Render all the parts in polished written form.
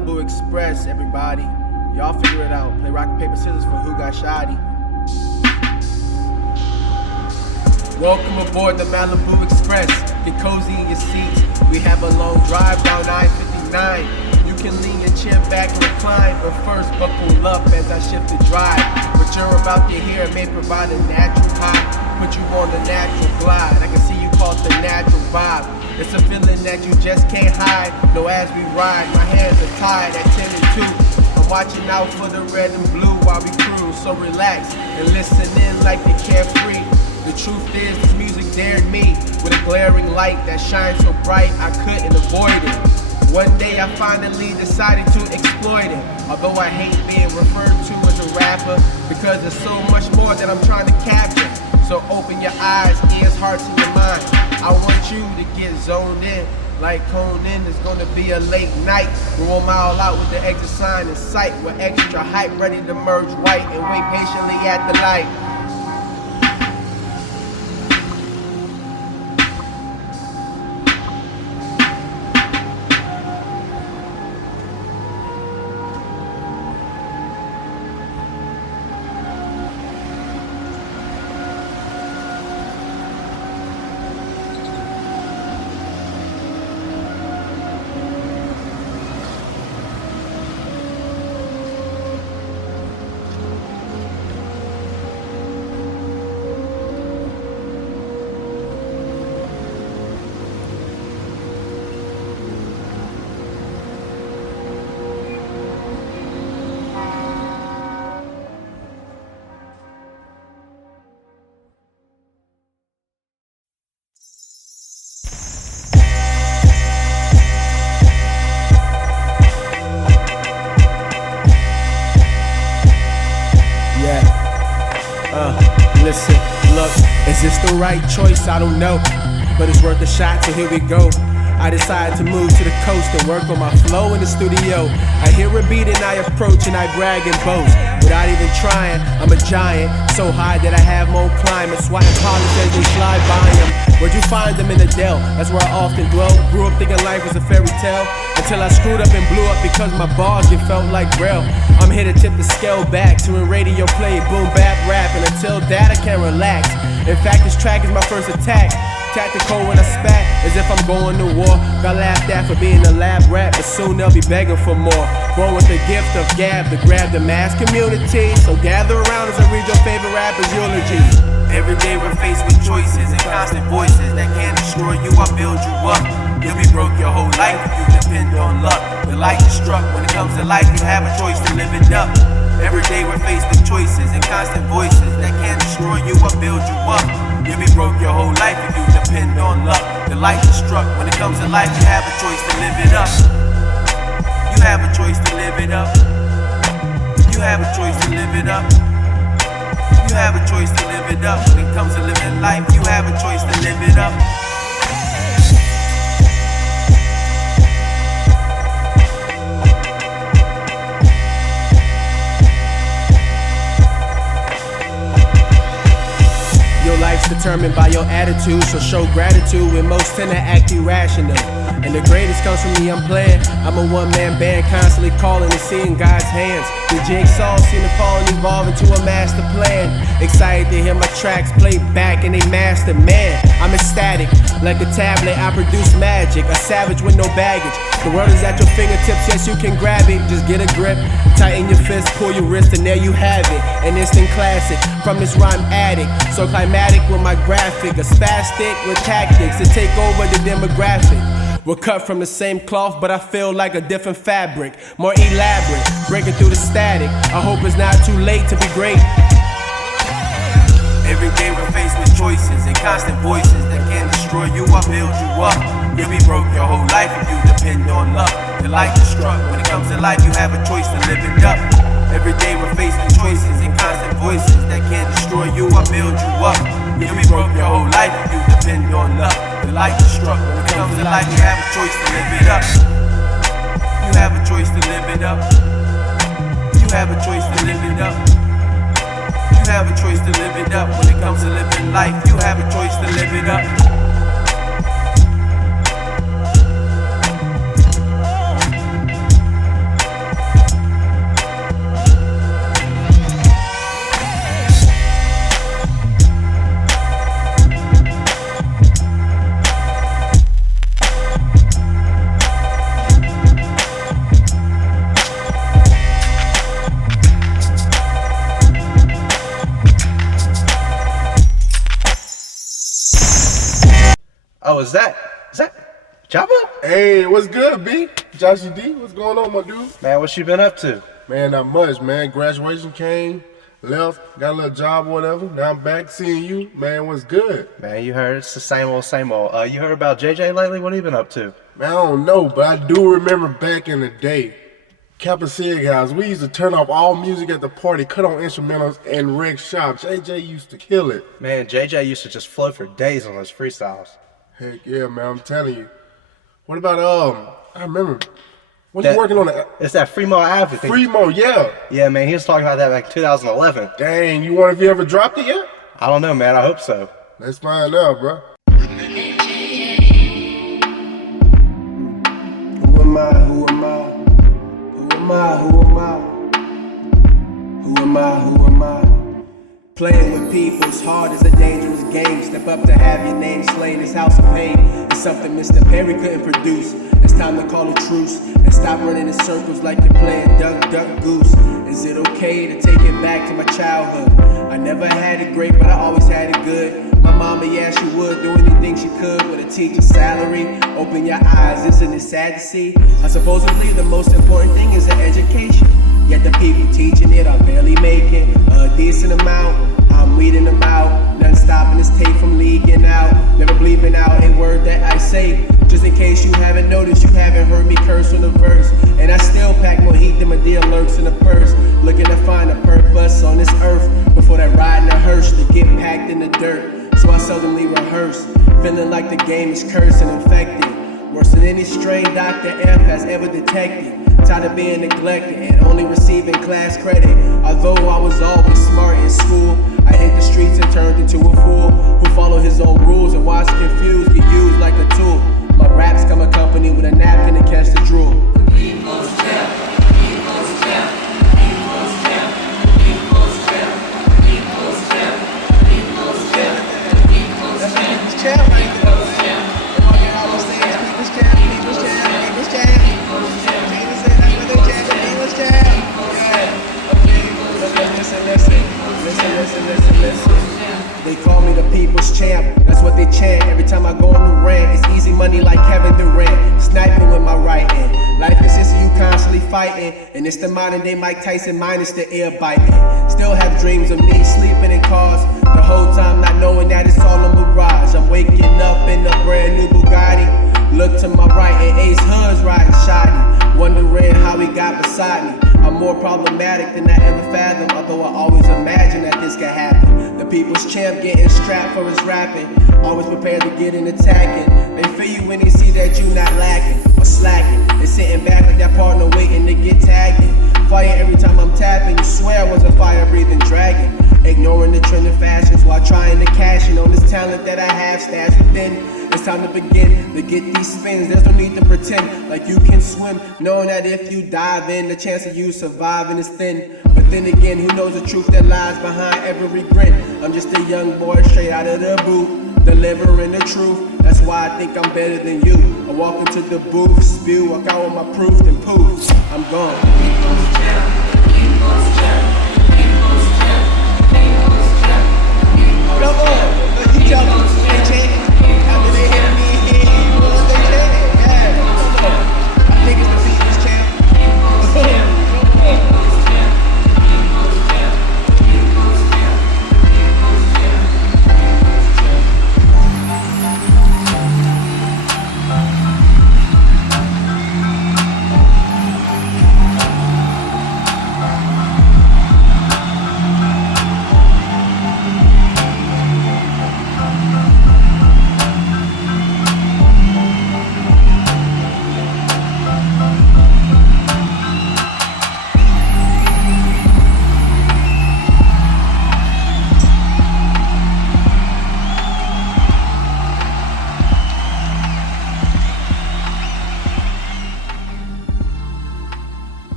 Malibu Express, everybody. Y'all figure it out. Play rock, paper, scissors for who got shoddy. Welcome aboard the Malibu Express. Get cozy in your seats. We have a long drive down I-59. You can lean your chair back and recline, but first buckle up as I shift the drive. What you're about to hear may provide a natural high, put you on the natural glide. I can see you call it the natural vibe. It's a feeling that you just can't hide. No, as we ride, my hands are tied at 10 and 2. I'm watching out for the red and blue while we cruise. So relax and listen in like you're carefree. The truth is, this music dared me with a glaring light that shines so bright I couldn't avoid it. One day I finally decided to exploit it. Although I hate being referred to as a rapper, because there's so much more that I'm trying to capture. So open your eyes, ears, hearts, and your mind. I want you to get zoned in. Like Conan, it's gonna be a late night. Roll a mile out with the exit sign in sight. We're extra hype, ready to merge white and wait patiently at the light. Listen, look, is this the right choice? I don't know, but it's worth a shot, so here we go. I decided to move to the coast and work on my flow in the studio. I hear a beat and I approach and I brag and boast. Without even trying, I'm a giant, so high that I have more climate. Swatting polish as they slide by them. Where'd you find them? In the Dell, that's where I often dwell. Grew up thinking life was a fairy tale, until I screwed up and blew up because my bars, it felt like braille. I'm here to tip the scale back to when radio play boom bap rap, and until that I can't relax. In fact, this track is my first attack. Tactical when I spat, as if I'm going to war. Got laughed at for being a lab rat, but soon they'll be begging for more. Born with the gift of gab to grab the mass community. So gather around as I read your favorite rapper's eulogy. Every day we're faced with choices and constant voices that can destroy you or build you up. You'll be broke your whole life if you depend on luck. The light is struck. When it comes to life, you have a choice to live it up. Every day we're faced with choices and constant voices that can destroy you or build you up. You'll be broke your whole life if you depend on luck. The light is struck. When it comes to life, you have a choice to live it up. You have a choice to live it up. You have a choice to live it up. You have a choice to live it up. When it comes to living life, you have a choice to live it up. Life's determined by your attitude, so show gratitude when most tend to act irrational. And the greatest comes from me, I'm playing. I'm a one-man band, constantly calling and seeing God's hands. The jigsaw seem to fall and evolve into a master plan. Excited to hear my tracks played back and they master, man. I'm ecstatic, like a tablet, I produce magic. A savage with no baggage. The world is at your fingertips, yes you can grab it. Just get a grip, tighten your fist, pull your wrist, and there you have it. An instant classic from this rhyme addict. So climatic with my graphic, a spastic with tactics to take over the demographic. We're cut from the same cloth, but I feel like a different fabric. More elaborate, breaking through the static. I hope it's not too late to be great. Every day we're faced with choices and constant voices that can destroy you or build you up. You'll be broke your whole life if you depend on luck. The light is struck. When it comes to life, you have a choice to live it up. Every day we're faced with choices and constant voices that can destroy you or build you up. You'll be broke your whole life if you depend on luck. The light is struck. When it comes to life, you have a choice to live it up. You have a choice to live it up. You have a choice to live it up. You have a choice to live it up. When it comes to living life, you have a choice to live it up. Oh, is that Java? Hey, what's good, B? Joshy D, what's going on, my dude? Man, what you been up to? Man, not much, man. Graduation came, left, got a little job or whatever. Now I'm back seeing you. Man, what's good? Man, you heard it's the same old, same old. You heard about JJ lately? What have you been up to? Man, I don't know, but I do remember back in the day, Kappa Sig House, we used to turn off all music at the party, cut on instrumentals, and wreck shop. JJ used to kill it. Man, JJ used to just flow for days on those freestyles. Heck yeah, man, I'm telling you. What about, I remember, what you working on? It's that Fremaux Ave thing. Fremaux, yeah. Yeah, man, he was talking about that back in 2011. Dang, you wonder if you ever dropped it yet? I don't know, man, I hope so. Let's find out, bro. Who am I? Who am I? Who am I? Who am I? Who am I? Who am I? Playing with people's heart is a dangerous game. Step up to have your name slain. This house of pain is something Mr. Perry couldn't produce. It's time to call a truce and stop running in circles like you're playing duck, duck, goose. Is it okay to take it back to my childhood? I never had it great, but I always had it good. My mama, yeah, she would do anything she could with a teacher's salary. Open your eyes, isn't it sad to see? Supposedly the most important thing is an education. Yet the people teaching it are barely making a decent amount. I'm weeding them out, nothing stopping this tape from leaking out. Never bleeping out a word that I say. Just in case you haven't noticed, you haven't heard me curse on the verse. And I still pack more heat than my dear lurks in the purse. Looking to find a purpose on this earth before that ride in a hearse to get packed in the dirt. So I seldomly rehearse, feeling like the game is cursed and infected. Worse than any strain Dr. F has ever detected. Tired of being neglected and only receiving class credit. Although I was always smart in school, I hit the streets and turned into a fool who followed his own rules and watched confused get used like a tool. My raps come accompanied with a napkin to catch the drool. People's champ, people's champ, people's champ, people's champ, people's champ, people's champ, people's champ, People's champ right there. Walking out on stage, people's champ, people's champ, people's champ. Jesus said that's what they champ, people's champ. Yeah. Okay, listen. They call me the people's champ, that's what they chant. Every time I go on the rant, it's easy money like Kevin Durant. Sniping with my right hand. Life consists of you constantly fighting, and it's the modern day Mike Tyson minus the air biting. Still have dreams of me sleeping in cars, the whole time not knowing that it's all a mirage. I'm waking up in a brand new Bugatti. Look to my right and Ace Hood's riding shoddy, wondering how he got beside me. I'm more problematic than I ever fathomed, although I always imagined that this could happen. The people's champ getting strapped for his rapping, always prepared to get in attacking. They feel you when they see that you not lacking or slacking. They sitting back like that partner waiting to get tagging. Fire every time I'm tapping, you swear I was a fire-breathing dragon. Ignoring the trend of fashions while trying to cash in on this talent that I have stashed within. It's time to begin to get these spins. There's no need to pretend like you can swim, knowing that if you dive in, the chance of you surviving is thin. But then again, who knows the truth that lies behind every grin? I'm just a young boy straight out of the boot, delivering the truth. That's why I think I'm better than you. I walk into the booth, spew, walk out with my proof, then poof, I'm gone. people's champ, people's champ, people's champ, people's champ, people's Come on, you tell them they change. After they hit me, what they change? Yeah, come on. I think it's the people's champ. people's champ, people's champ, people's champ, people's champ, people's champ, people's champ.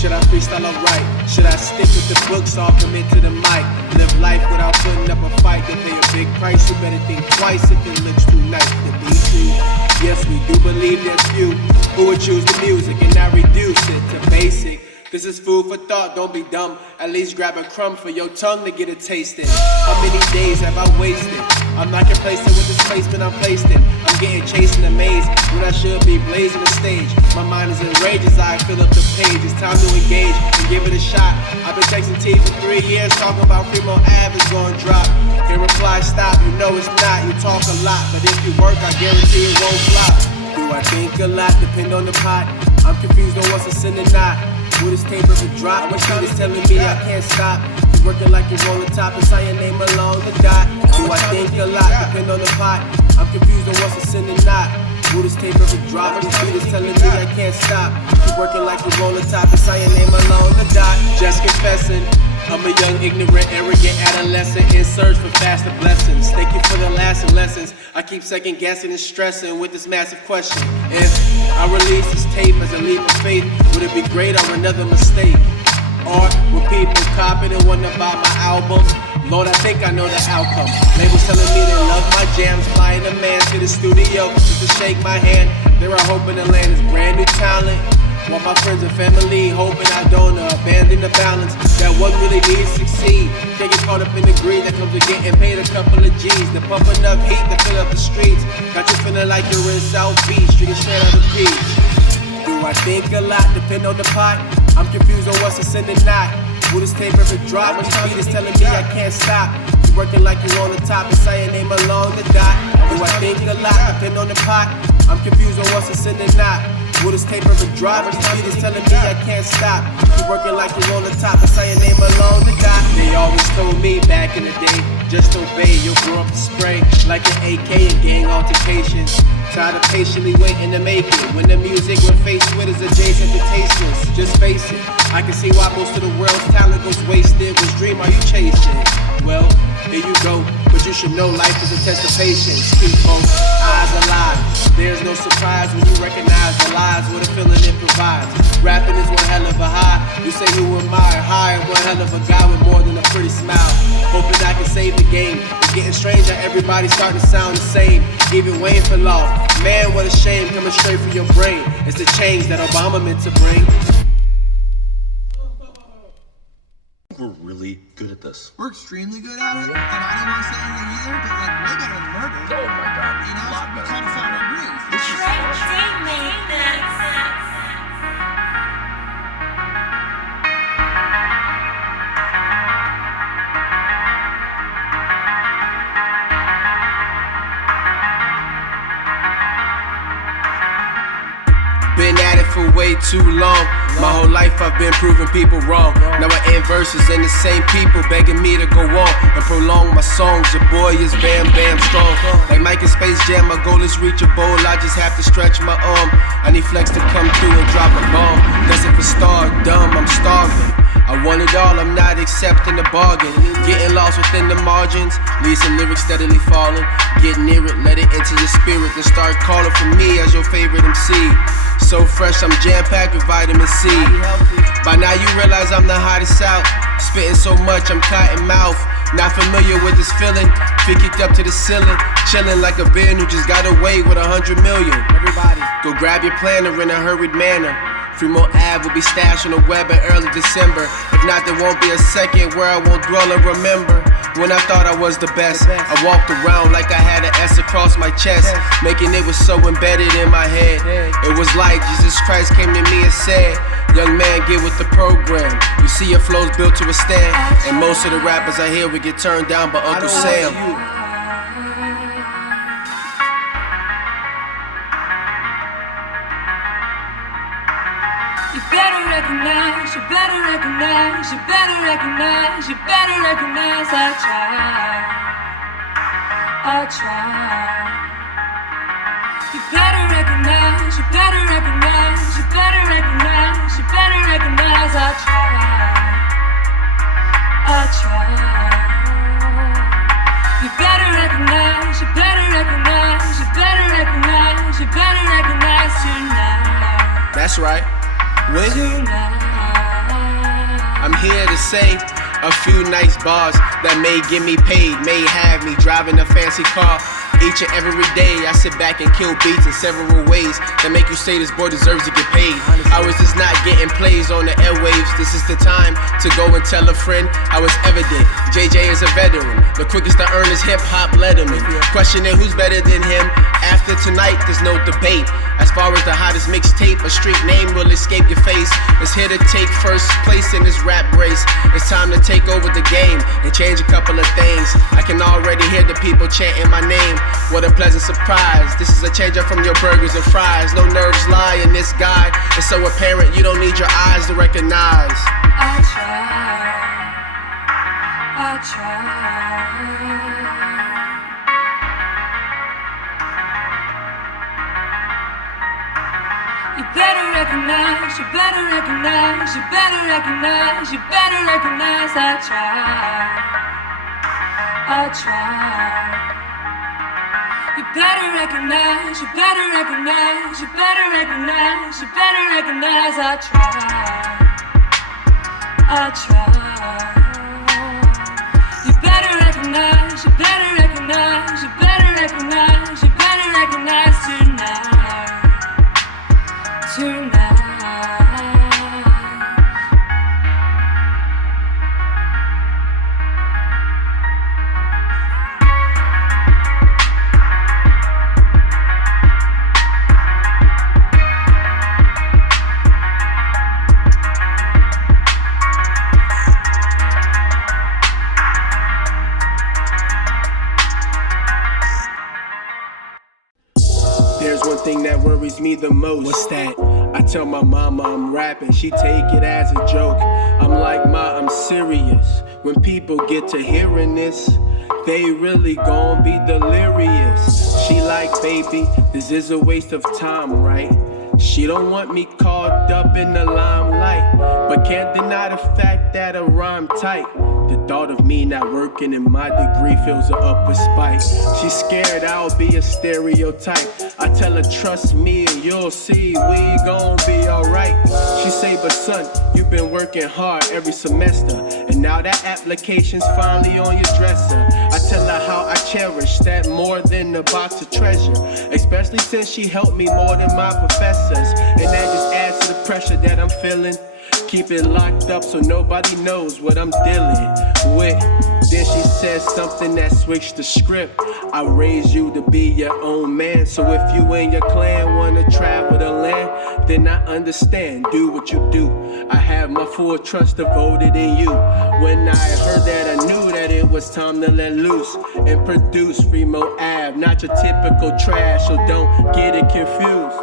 Should I freestyle alright? Should I stick with the books or commit to the mic? Live life without putting up a fight. They pay a big price, you better think twice if it looks too nice to be true. Yes, we do believe there's few who would choose the music and not reduce it to basic. This is food for thought, don't be dumb. At least grab a crumb for your tongue to get a taste in. How many days have I wasted? I'm not complacent with this placement I'm placed in. I'm getting chased in a maze when I should be blazing the stage. My mind is enraged as I fill up the page. It's time to engage and give it a shot. I've been texting T for 3 years, talking about Fremaux Ave is gonna drop. In reply, stop, you know it's not. You talk a lot, but if you work, I guarantee it won't flop. Do I think a lot? Depend on the pot. I'm confused on what's a sin and not. Will this tape ever drop? When shit is telling me I can't stop. Keep working like you roll the top and sign your name along the dot. Do I think a lot? Depend on the pot. I'm confused on what's a sin and not. Will this tape ever drop? This beat is telling me I can't stop. Keep working like you roll the top and sign your name along the dot. Just confessing, I'm a young, ignorant, arrogant adolescent in search for faster blessings. Thank you for the lasting lessons. I keep second guessing and stressing with this massive question. If I release this tape as a leap of faith, would it be great or another mistake? Or will people copy and wonder about my album? Lord, I think I know the outcome. Labels telling me they love my jams, flying a man to the studio just to shake my hand. They're all hoping to land this brand new talent. Want my friends and family hoping I don't abandon the balance that one really needs to succeed. Can't get caught up in the greed that comes with getting paid a couple of G's. To pump enough heat to fill up the streets. Got you feeling like you're in South Beach, drinking straight out of the beach. Do I think a lot? Depend on the pot. I'm confused on what's a sin and not. Will this tape ever drop? When this beat is telling me I can't stop. Keep working like you're on the top and say your name along the dot. Do I think a lot? Depend on the pot. I'm confused on what's a sin and not. Will this tape ever drop? This beat is telling me I can't stop. Keep working like you're on the top and say your name along the dot. They always told me back in the day, just obey, you'll grow up to spray like an AK and gang altercations. Tired of patiently waiting to make it. When the music we're faced with is adjacent to tasteless. Just face it, I can see why most of the world's talent goes wasted. Which dream are you chasing? Well, here you go, but you should know life is a test of patience. People, eyes alive. There's no surprise when you recognize the lies with a feeling it provides. Rapping is one hell of a high. You say who am I? High, one hell of a guy with more than a pretty smile. Hoping I can save the game. It's getting strange how everybody's starting to sound the same. Even waiting for law. Man, what a shame coming straight from your brain. It's the change that Obama meant to bring. We're really good at this. We're extremely good at it, and I don't want to say anything either, but like way better than murder. Oh my god, You know, a lot we better. kind of found our groove. Been at it for way too long. My whole life I've been proving people wrong. Now I end verses and the same people begging me to go on and prolong my songs. Your boy is bam bam strong. Like Mike in Space Jam, my goal is reachable. I just have to stretch my arm. I need Flex to come through and drop a bomb. Destined for stardom, I'm starving. I want it all, I'm not accepting the bargain. Getting lost within the margins, leave some lyrics steadily falling. Get near it, let it enter your spirit, then start calling for me as your favorite MC. So fresh, I'm jam-packed with vitamin C. By now you realize I'm the hottest out. Spitting so much, I'm cotton mouth. Not familiar with this feeling. Feet kicked up to the ceiling. Chilling like a bear who just got away with 100 million. Everybody, go grab your planner in a hurried manner. Fremaux Ave will be stashed on the web in early December. If not, there won't be a second where I won't dwell and remember. When I thought I was the best, I walked around like I had an S across my chest, making it was so embedded in my head. It was like Jesus Christ came to me and said, young man, get with the program. You see your flows built to withstand, and most of the rappers I hear would get turned down by Uncle Sam. You better recognize, you better recognize, you better recognize, you better recognize I tried. You better recognize, you better recognize, you better recognize, you better recognize I tried. You better recognize, you better recognize, you better recognize, you better recognize tonight. That's right. When I'm here to say a few nice bars that may get me paid, may have me driving a fancy car. Each and every day I sit back and kill beats in several ways that make you say this boy deserves to get paid. I was just not getting plays on the airwaves. This is the time to go and tell a friend I was evident. JJ is a veteran, the quickest to earn is hip-hop letterman. Questioning who's better than him. After tonight there's no debate. As far as the hottest mixtape, a street name will escape your face. It's here to take first place in this rap race. It's time to take over the game and change a couple of things. I can already hear the people chanting my name. What a pleasant surprise. This is a change up from your burgers and fries. No nerves lie in this guy. It's so apparent you don't need your eyes to recognize. I try. You better recognize, you better recognize, you better recognize, you better recognize. I try. You better recognize, you better recognize, you better recognize, you better recognize. I try. You better recognize, you better recognize, you better recognize, you better recognize tonight. There's one thing that worries me the most. What's that? I tell my mama I'm rapping, she take it as a joke. I'm like, Ma, I'm serious. When people get to hearing this, they really gon' be delirious. She like, baby, this is a waste of time, right? She don't want me caught up in the limelight, but can't deny the fact that I rhyme tight. The thought of me not working in my degree fills her up with spite. She's scared I'll be a stereotype. I tell her, trust me and you'll see we gon' be alright. She say, but son, you've been working hard every semester, and now that application's finally on your dresser. I tell her how I cherish that more than a box of treasure, especially since she helped me more than my professors. And that just adds to the pressure that I'm feeling. Keep it locked up so nobody knows what I'm dealing with. Then she says something that switched the script. I raised you to be your own man, so if you and your clan wanna travel the land, then I understand, do what you do. I have my full trust devoted in you. When I heard that, I knew that it was time to let loose and produce Fremaux Ave, not your typical trash, so don't get it confused.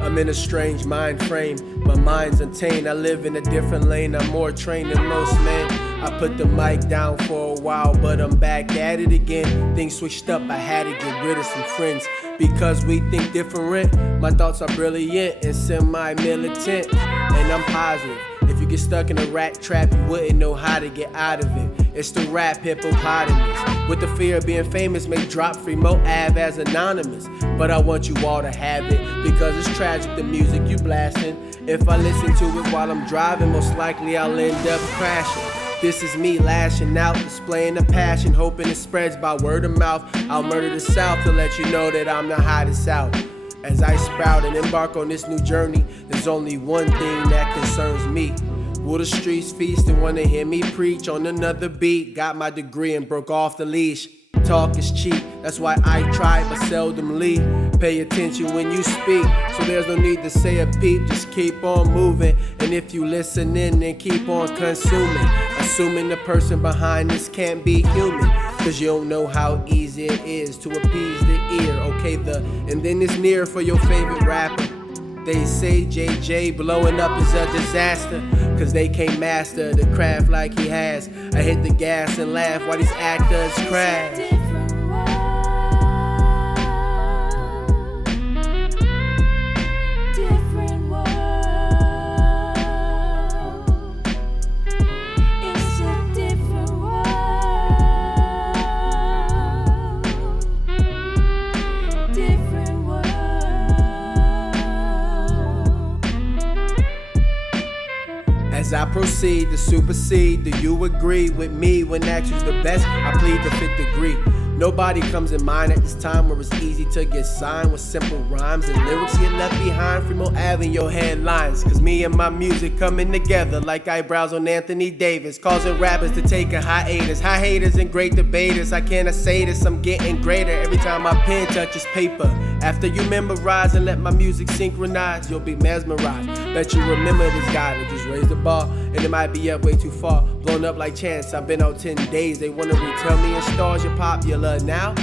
I'm in a strange mind frame, my mind's untamed. I live in a different lane, I'm more trained than most men. I put the mic down for a while, but I'm back at it again. Things switched up, I had to get rid of some friends. Because we think different, my thoughts are brilliant and semi-militant. And I'm positive, if you get stuck in a rat trap, you wouldn't know how to get out of it. It's the rap hippopotamus. With the fear of being famous, may drop Fremaux Ave as anonymous. But I want you all to have it, because it's tragic the music you blasting. If I listen to it while I'm driving, most likely I'll end up crashing. This is me lashing out, displaying the passion, hoping it spreads by word of mouth. I'll murder the South to let you know that I'm the hottest out. As I sprout and embark on this new journey, there's only one thing that concerns me. Will the streets feast and wanna hear me preach on another beat? Got my degree and broke off the leash. Talk is cheap, that's why I try but seldom leave. pay attention when you speak, so there's no need to say a peep. Just keep on moving, and if you listening, then keep on consuming. Assuming the person behind this can't be human, cause you don't know how easy it is to appease the ear. Okay, and then it's near for your favorite rapper. They say JJ blowing up is a disaster, cause they can't master the craft like he has. I hit the gas and laugh while these actors crash. As I proceed to supersede, do you agree with me when asked who's the best? I plead the fifth degree. Nobody comes in mind at this time where it's easy to get signed with simple rhymes and lyrics get left behind. Fremaux Ave in your headlines, cause me and my music coming together like eyebrows on Anthony Davis, causing rappers to take a hiatus. High haters and great debaters, I cannot say this, I'm getting greater every time my pen touches paper. After you memorize and let my music synchronize, you'll be mesmerized. Bet you remember this guy that just raised the bar, and it might be up way too far. Blown up like Chance, I've been out 10 days. They wanna retell me in stars you're popular now,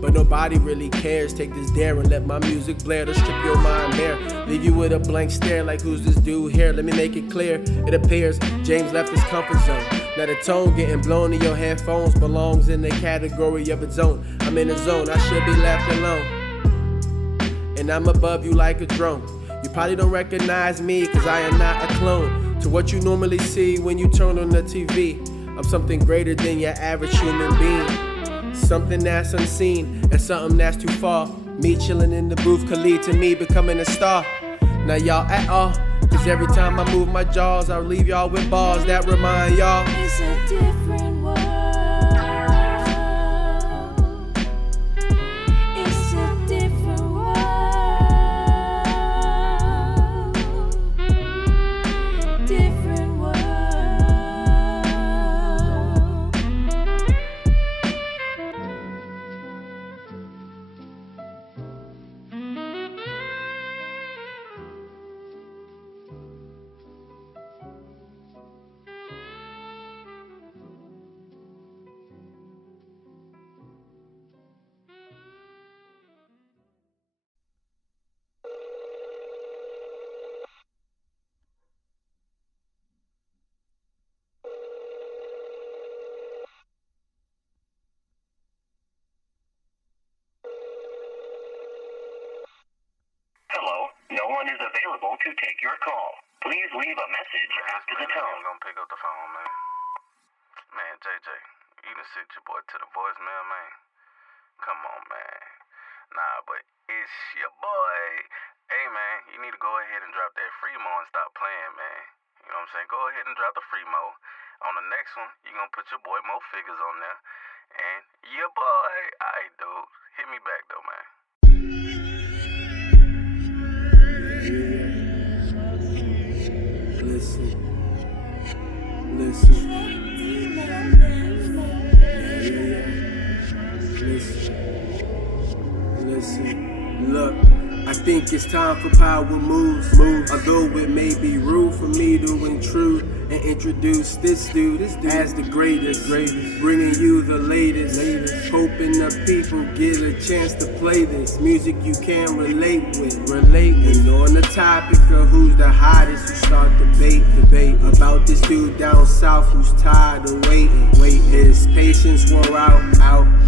but nobody really cares. Take this dare and let my music blare to strip your mind bare. Leave you with a blank stare like who's this dude here? Let me make it clear. It appears James left his comfort zone. Now the tone getting blown in your headphones belongs in the category of its own. I'm in the zone, I should be left alone, and I'm above you like a drone. You probably don't recognize me, cause I am not a clone to what you normally see when you turn on the TV. I'm something greater than your average human being, something that's unseen and something that's too far. Me chilling in the booth could lead to me becoming a star. Now y'all at all, cause every time I move my jaws, I'll leave y'all with bars that remind y'all It's a different world. It's a different world. Different world. Hello, no one is available to take your call. Please leave a message after the tone. I'm gonna pick up the phone, man. Man, JJ, you done sent your boy to the voicemail, man. Come on, man. Nah, but it's your boy. Hey, man, you need to go ahead and drop that Fremaux and stop playing, man. You know what I'm saying? Go ahead and drop the Fremaux. On the next one, you gonna put your boy Mo Figures on there. And your boy, alright, dude. Hit me back, though, man. Listen, look, I think it's time for power moves. Although it may be rude for me to intrude and introduce this dude as the greatest, bringing you the latest, hoping the people get a chance to play this music you can relate with. And on the topic of who's the hottest, you start debate about this dude down south who's tired of waiting. His patience wore out,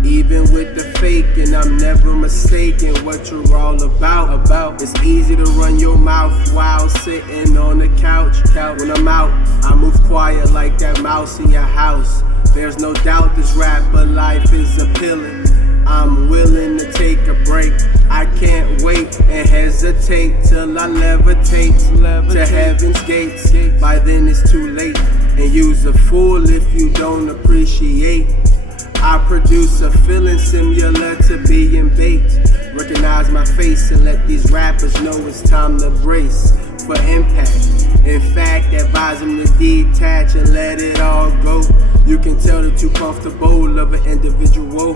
even with the fake, and I'm never mistaken what you're all about. It's easy to run your mouth while sitting on the couch. When I'm out, I move quiet like that mouse in your house. There's no doubt this rapper life is appealing. I'm willing to take a break. I can't wait and hesitate till I levitate to heaven's gates. By then it's too late, and you's a fool if you don't appreciate. I produce a feeling similar to being baked. Recognize my face and let these rappers know it's time to brace for impact. In fact, advise them to detach and let it all go. You can tell they're too comfortable of an individual,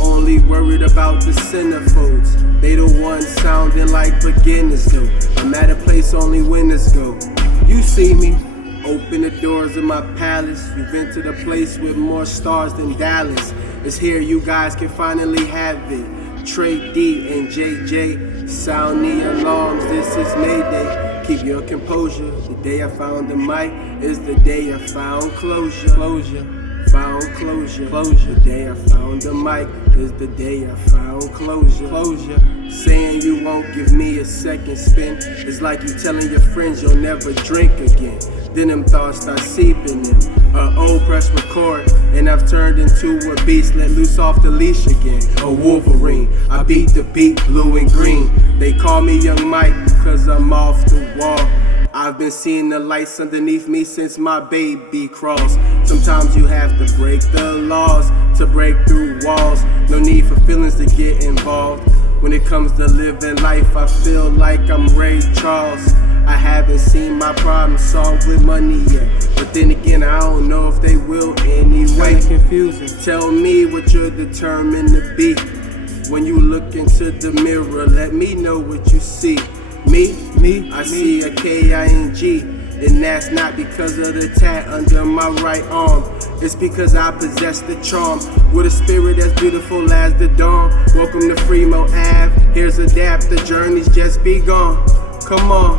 only worried about the centerfolds. They the ones sounding like beginners though. I'm at a place only winners go. You see me, open the doors of my palace. You've entered a place with more stars than Dallas. It's here you guys can finally have it. Trey D and JJ, sound the alarms, this is Mayday. Keep your composure, the day I found the mic is the day I found closure. Found closure. The day I found the mic is the day I found closure. Saying you won't give me a second spin is like you telling your friends you'll never drink again. Then them thoughts start seeping in. Press record, and I've turned into a beast. Let loose off the leash again. A Wolverine, I beat the beat blue and green. They call me Young Mike cause I'm off the wall. I've been seeing the lights underneath me since my baby crawls. Sometimes you have to break the laws to break through walls. No need for feelings to get involved. When it comes to living life, I feel like I'm Ray Charles. I haven't seen my problem solved with money yet, but then again, I don't know if they will anyway. Confusing. Tell me what you're determined to be. When you look into the mirror, let me know what you see. Me, I see a K-I-N-G, and that's not because of the tat under my right arm. It's because I possess the charm with a spirit as beautiful as the dawn. Welcome to Fremaux Ave. Here's a dap, the journey's just begun. Come on.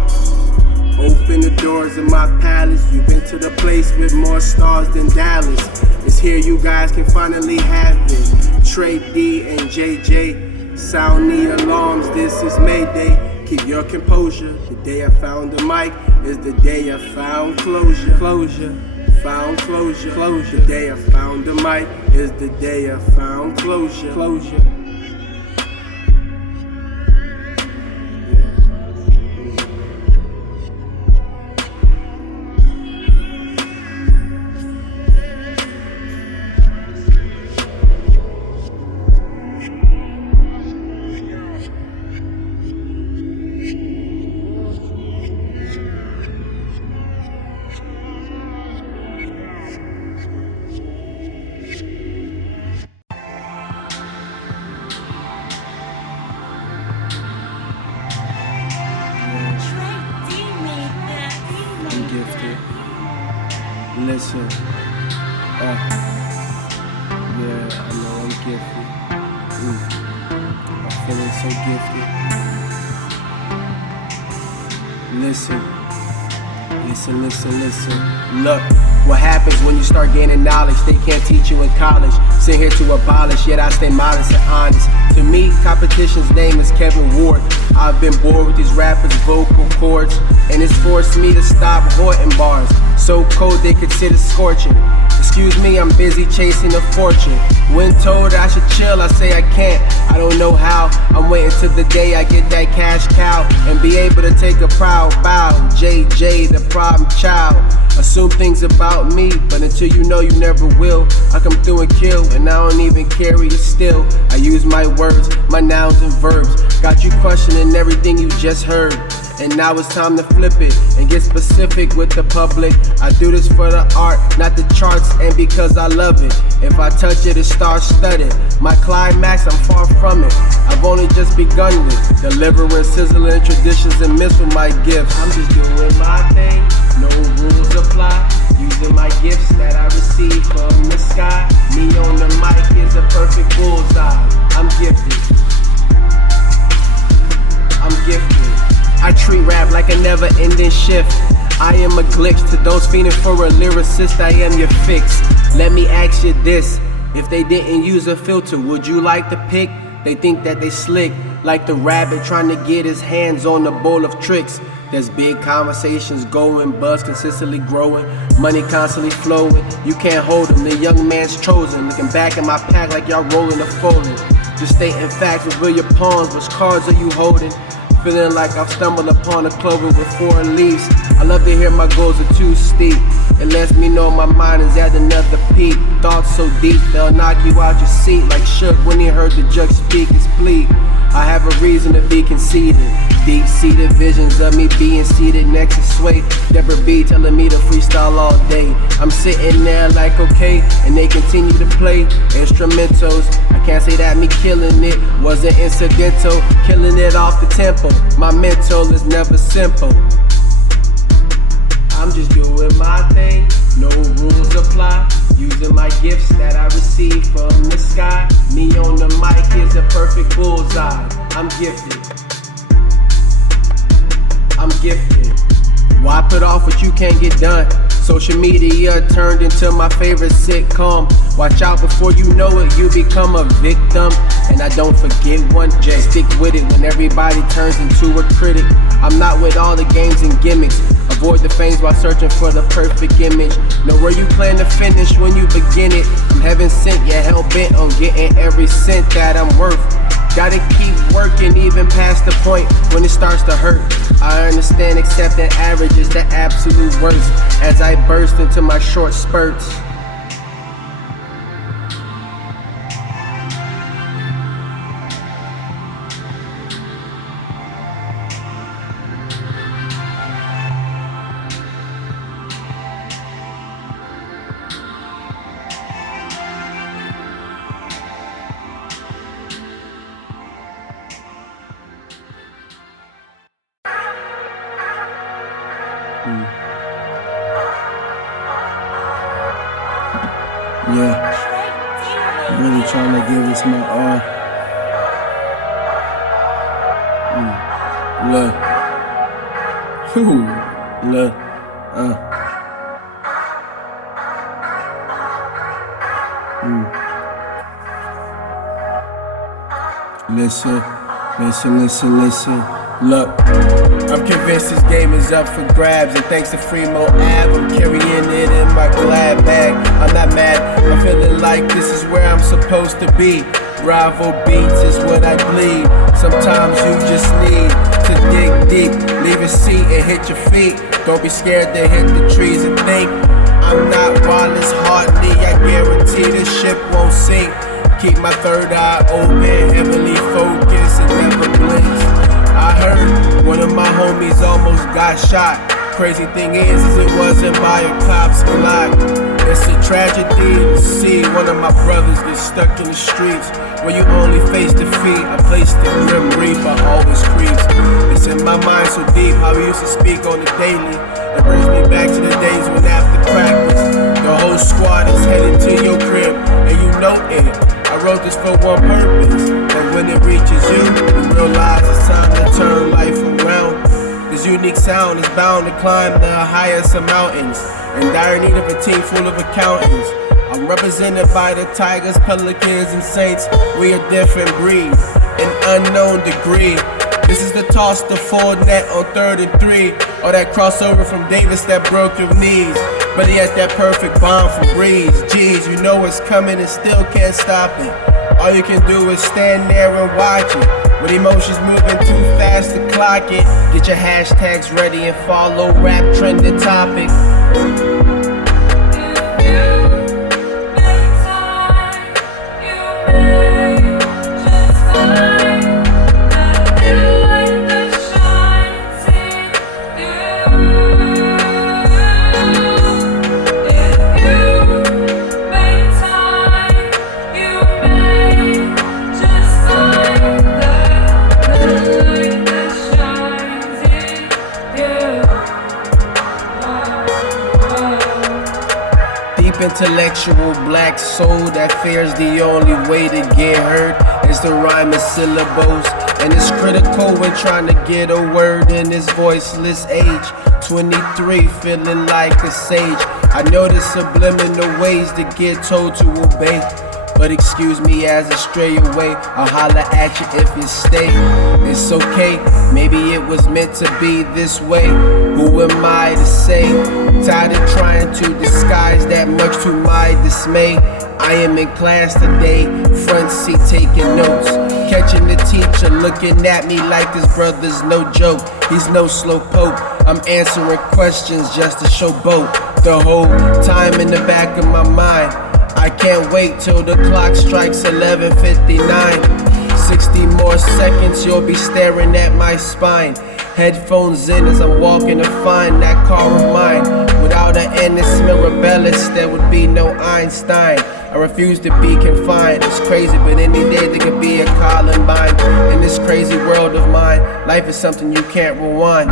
Open the doors of my palace. You've been to the place with more stars than Dallas. It's here you guys can finally have it. Trey D and JJ, sound the alarms, this is Mayday. Keep your composure, the day I found the mic is the day I found closure. Found closure. The day I found the mic is the day I found closure. Gifted. Listen, yeah, I know I'm gifted. I'm feeling so gifted. Listen. Look, what happens when you start gaining knowledge they can't teach you in college. Sit here to abolish, yet I stay modest and honest. To me, competition's name is Kevin Ward. I've been bored with these rappers' vocal cords, and it's forced me to stop hoarding bars. So cold they consider scorching. Excuse me, I'm busy chasing a fortune. When told I should chill, I say I can't. I don't know how. I'm waiting till the day I get that cash cow and be able to take a proud bow. JJ, the problem child. Assume things about me, but until you know, you never will. I come through and kill, and I don't even carry it still. I use my words, my nouns and verbs. Got you questioning everything you just heard. And now it's time to flip it and get specific with the public. I do this for the art, not the charts, and because I love it. If I touch it, it starts studded. My climax, I'm far from it. I've only just begun with delivering, sizzling traditions and myths with my gifts. I'm just doing my thing, no rules apply. Using my gifts that I receive from the sky. Me on the mic is a perfect bullseye. I'm gifted. I treat rap like a never-ending shift. I am a glitch to those fiending for a lyricist. I am your fix. Let me ask you this: if they didn't use a filter, would you like to pick? They think that they slick, like the rabbit trying to get his hands on a bowl of tricks. There's big conversations going, buzz consistently growing, money constantly flowing. You can't hold them, the young man's chosen. Looking back at my pack like y'all rolling or folding. Just stating facts, reveal your pawns. Which cards are you holding? Feeling like I've stumbled upon a clover with 4 leaves. I love to hear my goals are too steep. It lets me know my mind is at another peak. Thoughts so deep, they'll knock you out your seat. Like Shook when he heard the judge speak his plea. I have a reason to be conceited. Deep-seated visions of me being seated next to Sway. Deborah B telling me to freestyle all day. I'm sitting there like okay, and they continue to play instrumentals. I can't say that me killing it wasn't incidental. Killing it off the tempo. My mental is never simple. I'm just doing my thing, no rules apply. Using my gifts that I received from the sky. Me on the mic is a perfect bullseye. I'm gifted. I'm gifted. Why put off what you can't get done? Social media turned into my favorite sitcom. Watch out before you know it, you become a victim. And I don't forget one J. Stick with it when everybody turns into a critic. I'm not with all the games and gimmicks. Avoid the fames while searching for the perfect image. Know where you plan to finish when you begin it. I'm heaven sent, you're hell bent on getting every cent that I'm worth. Gotta keep working even past the point when it starts to hurt. I understand accepting average is the absolute worst as I burst into my short spurts. Yeah, I'm really trying to give this my all. Look, look, Listen. Look, I'm convinced this game is up for grabs, and thanks to Fremaux Ave, I'm carrying it in my glad bag. I'm not mad, I'm feeling like this is where I'm supposed to be. Rival beats is what I bleed. Sometimes you just need to dig deep, leave a seat and hit your feet. Don't be scared to hit the trees and think. I'm not Wallace Hartley, I guarantee this ship won't sink. Keep my third eye open, heavily focused and never blinks. I heard one of my homies almost got shot. Crazy thing is it wasn't by a cop's Glock. It's a tragedy to see one of my brothers get stuck in the streets where you only face defeat. I place the grim reaper always creeps. It's in my mind so deep how we used to speak on the daily. It brings me back to the days when after practice the whole squad is headed to your crib and you know it. I wrote this for one purpose, and when it reaches you realize it's time to turn life around. This unique sound is bound to climb the highest of mountains, in dire need of a team full of accountants. I'm represented by the Tigers, Pelicans, and Saints. We a different breed, an unknown degree. This is the toss, the full net on 3rd and 3, or that crossover from Davis that broke your knees. But he had that perfect bomb from Breeze. Geez, you know it's coming and still can't stop it. All you can do is stand there and watch it. With emotions moving too fast to clock it. Get your hashtags ready and follow rap trending topics. Intellectual black soul that fears the only way to get heard is the rhyme and syllables, and it's critical when trying to get a word in this voiceless age. 23, feeling like a sage. I know the subliminal ways to get told to obey, but excuse me as I stray away. I'll holler at you if you stay. It's okay, maybe it was meant to be this way. Who am I to say? Tired of trying to disguise that much to my dismay. I am in class today, front seat taking notes. Catching the teacher looking at me like this brother's no joke. He's no slow poke. I'm answering questions just to showboat. The whole time in the back of my mind, I can't wait till the clock strikes 11:59. 60 more seconds, you'll be staring at my spine. Headphones in as I'm walking to find that car of mine. Without an endless Mirabellis, there would be no Einstein. I refuse to be confined. It's crazy, but any day there could be a Columbine. In this crazy world of mine, life is something you can't rewind.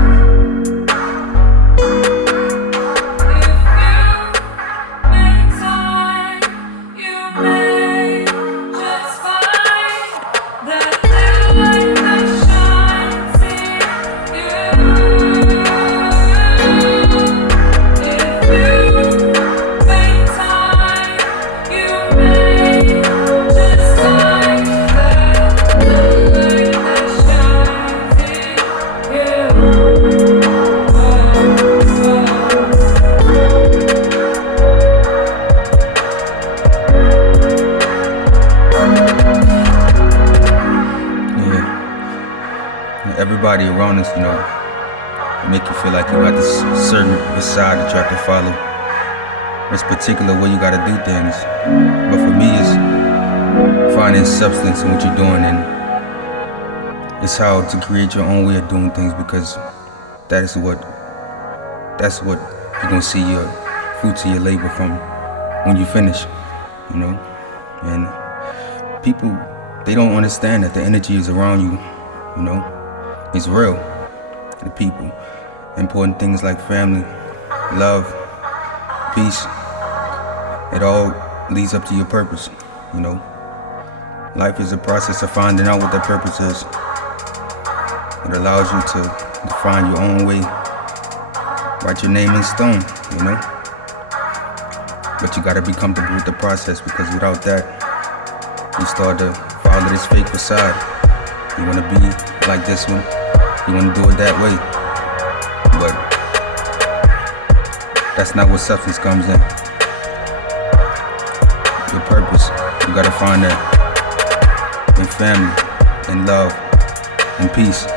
Everybody around us, make you feel like you got this certain facade that you have to follow. It's particular way you gotta do things. But for me, it's finding substance in what you're doing, and it's how to create your own way of doing things, because that's what you're gonna see your fruits of your labor from when you finish, And people, they don't understand that the energy is around you, It's real. The people. Important things like family, love, peace. It all leads up to your purpose, Life is a process of finding out what that purpose is. It allows you to define your own way, write your name in stone, But you gotta be comfortable with the process, because without that, you start to follow this fake facade. You wanna be like this one. You want to do it that way, but that's not what substance comes in. Your purpose, you gotta find that in family, in love, in peace.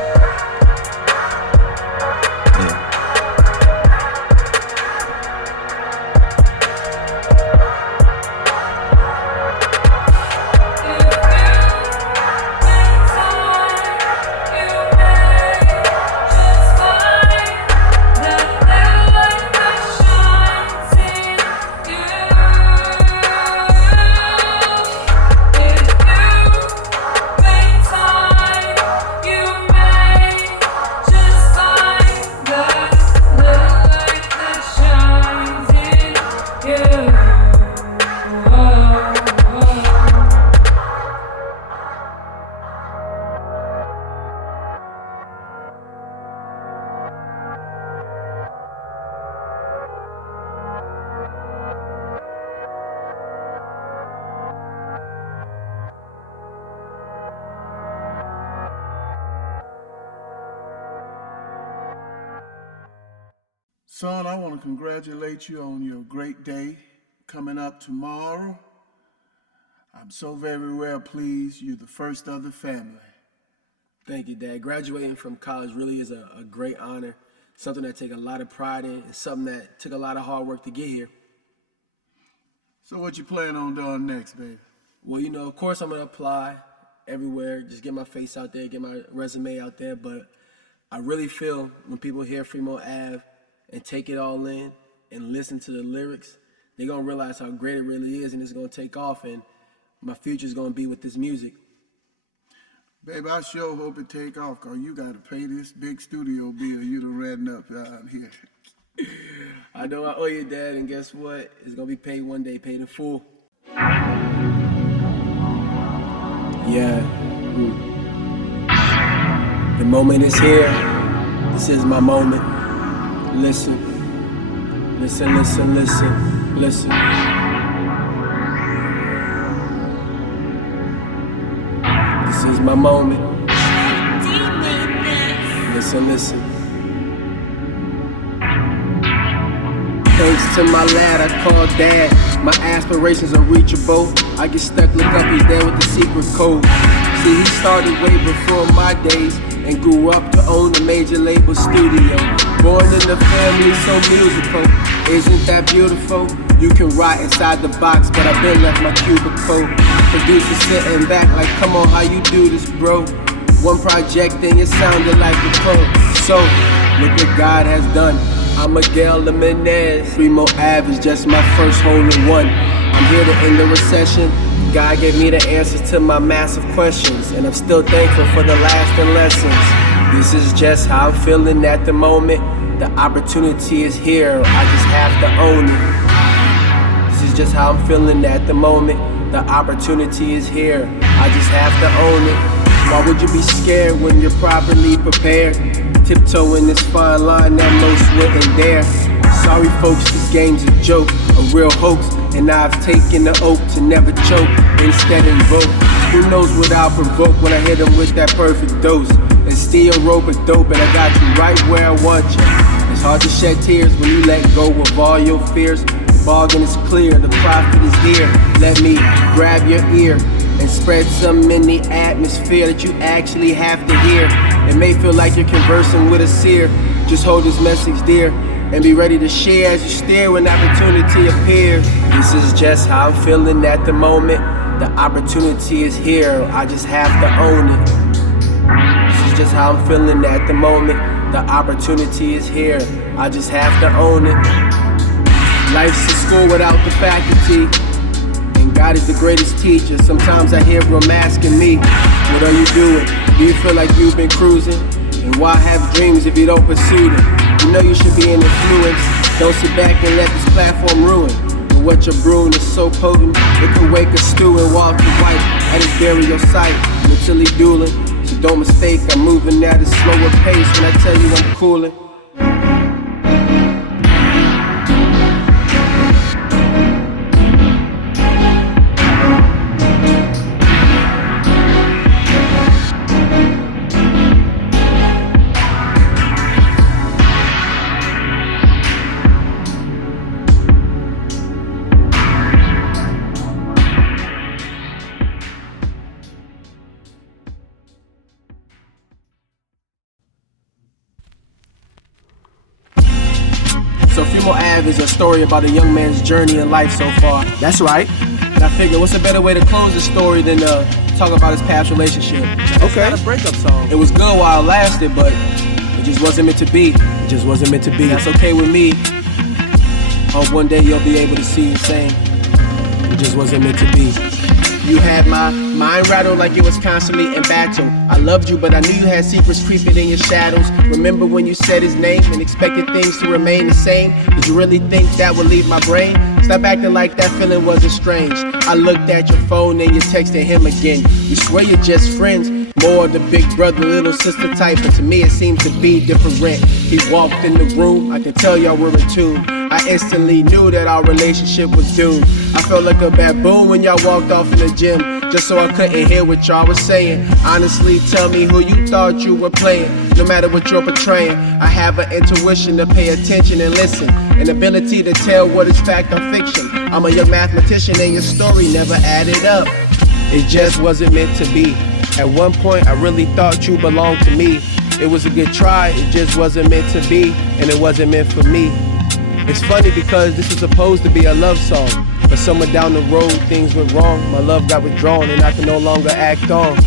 Son, I want to congratulate you on your great day coming up tomorrow. I'm so very well pleased you're the first of the family. Thank you, Dad. Graduating from college really is a great honor, something that I take a lot of pride in, and something that took a lot of hard work to get here. So what you plan on doing next, baby? Well, of course I'm going to apply everywhere, just get my face out there, get my resume out there, but I really feel when people hear Fremaux Ave and take it all in and listen to the lyrics, they're going to realize how great it really is, and it's going to take off, and my future's going to be with this music. Baby, I sure hope it take off, because you got to pay this big studio bill you done ratting up out here. I know I owe you, Dad, and guess what? It's going to be paid one day, paid in full. Yeah. The moment is here. This is my moment. Listen. Listen, listen, listen, listen. This is my moment. Listen, listen. Thanks to my lad I call Dad. My aspirations are reachable. I get stuck, look up, he's there with the secret code. See, he started way before my days and grew up to own a major label studio. Born in a family so musical, isn't that beautiful? You can rot inside the box, but I've been left my cubicle. Producer sitting back like, come on, how you do this, bro? One project and it sounded like a pro. So, look what God has done. I'm Miguel Jimenez. Fremaux Ave is just my first hole in one. I'm here to end the recession. God gave me the answers to my massive questions, and I'm still thankful for the lasting lessons. This is just how I'm feeling at the moment. The opportunity is here, I just have to own it. This is just how I'm feeling at the moment. The opportunity is here, I just have to own it. Why would you be scared when you're properly prepared? Tiptoeing this fine line that most wouldn't dare. Sorry folks, this game's a joke, a real hoax. And I've taken the oath to never choke, instead invoke. Who knows what I'll provoke when I hit them with that perfect dose. And steal rope of dope, and I got you right where I want you. It's hard to shed tears when you let go of all your fears. The bargain is clear, the profit is here. Let me grab your ear and spread some in the atmosphere that you actually have to hear. It may feel like you're conversing with a seer. Just hold this message dear and be ready to share as you steer when opportunity appears. This is just how I'm feeling at the moment. The opportunity is here, I just have to own it. This is just how I'm feeling at the moment. The opportunity is here, I just have to own it. Life's a school without the faculty, and God is the greatest teacher. Sometimes I hear him asking me, what are you doing? Do you feel like you've been cruising? And why have dreams if you don't pursue them? You know you should be an influence. Don't sit back and let this platform ruin. And what you're brewing is so potent, it could wake a stew and walk the white at his burial site until he dueling. So don't mistake, I'm moving at a slower pace when I tell you I'm coolin'. So Fremaux Ave is a story about a young man's journey in life so far. That's right. And I figured what's a better way to close the story than talk about his past relationship. It's not a breakup song. It was good while it lasted, but it just wasn't meant to be. It just wasn't meant to be. That's okay with me. Hope one day you'll be able to see the same. It just wasn't meant to be. You had my mind rattled like it was constantly in battle. I loved you, but I knew you had secrets creeping in your shadows. Remember when you said his name and expected things to remain the same? Did you really think that would leave my brain? Stop acting like that feeling wasn't strange. I looked at your phone and you texted him again. You swear you're just friends, more the big brother, little sister type, but to me it seems to be different. He walked in the room, I could tell y'all were in tune. I instantly knew that our relationship was doomed. I felt like a baboon when y'all walked off in the gym, just so I couldn't hear what y'all was saying. Honestly, tell me who you thought you were playing. No matter what you're portraying, I have an intuition to pay attention and listen, an ability to tell what is fact or fiction. I'm a young mathematician and your story never added up. It just wasn't meant to be. At one point I really thought you belonged to me. It was a good try, it just wasn't meant to be, and it wasn't meant for me. It's funny because this was supposed to be a love song, but somewhere down the road things went wrong. My love got withdrawn and I can no longer act on.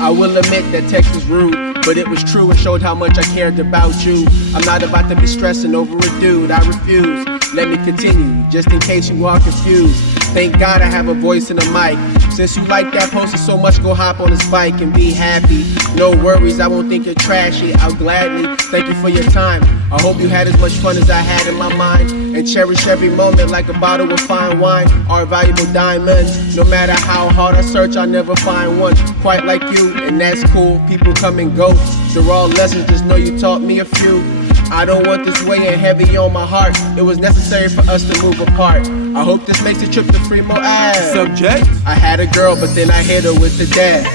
I will admit that text was rude, but it was true and showed how much I cared about you. I'm not about to be stressing over a dude, I refuse. Let me continue, just in case you are confused. Thank God I have a voice and a mic. Since you like that poster so much, go hop on this bike and be happy. No worries, I won't think you're trashy. I'll gladly thank you for your time. I hope you had as much fun as I had in my mind, and cherish every moment like a bottle of fine wine or valuable diamonds. No matter how hard I search, I'll never find one quite like you, and that's cool. People come and go, they're all lessons, just know you taught me a few. I don't want this weighing heavy on my heart. It was necessary for us to move apart. I hope this makes the trip to Fremaux Ave. Subject? I had a girl, but then I hit her with the dad.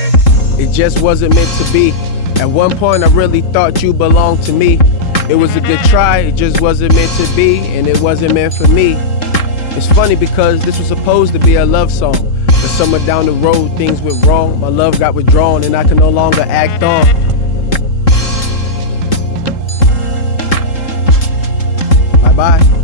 It just wasn't meant to be. At one point I really thought you belonged to me. It was a good try, it just wasn't meant to be, and it wasn't meant for me. It's funny because this was supposed to be a love song, but somewhere down the road things went wrong. My love got withdrawn and I can no longer act on. Bye.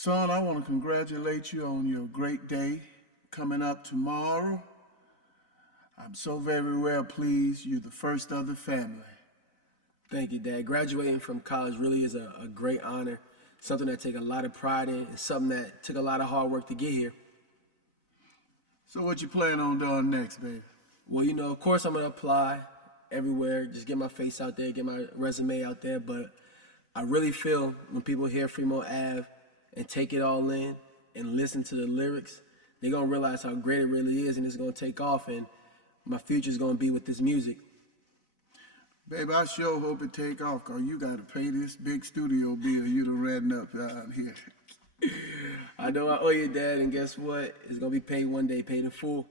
Son, I want to congratulate you on your great day coming up tomorrow. I'm so very well pleased you're the first of the family. Thank you, Dad. Graduating from college really is a great honor, something that I take a lot of pride in, and something that took a lot of hard work to get here. So what you plan on doing next, baby? Well, you know, of course I'm going to apply everywhere, just get my face out there, get my resume out there, but I really feel when people hear Fremaux Ave and take it all in and listen to the lyrics, they're going to realize how great it really is, and it's going to take off, and my future's going to be with this music. Baby, I sure hope it take off, because you got to pay this big studio bill you done ratting up out here. I know I owe you, Dad, and guess what? It's going to be paid one day, paid in full.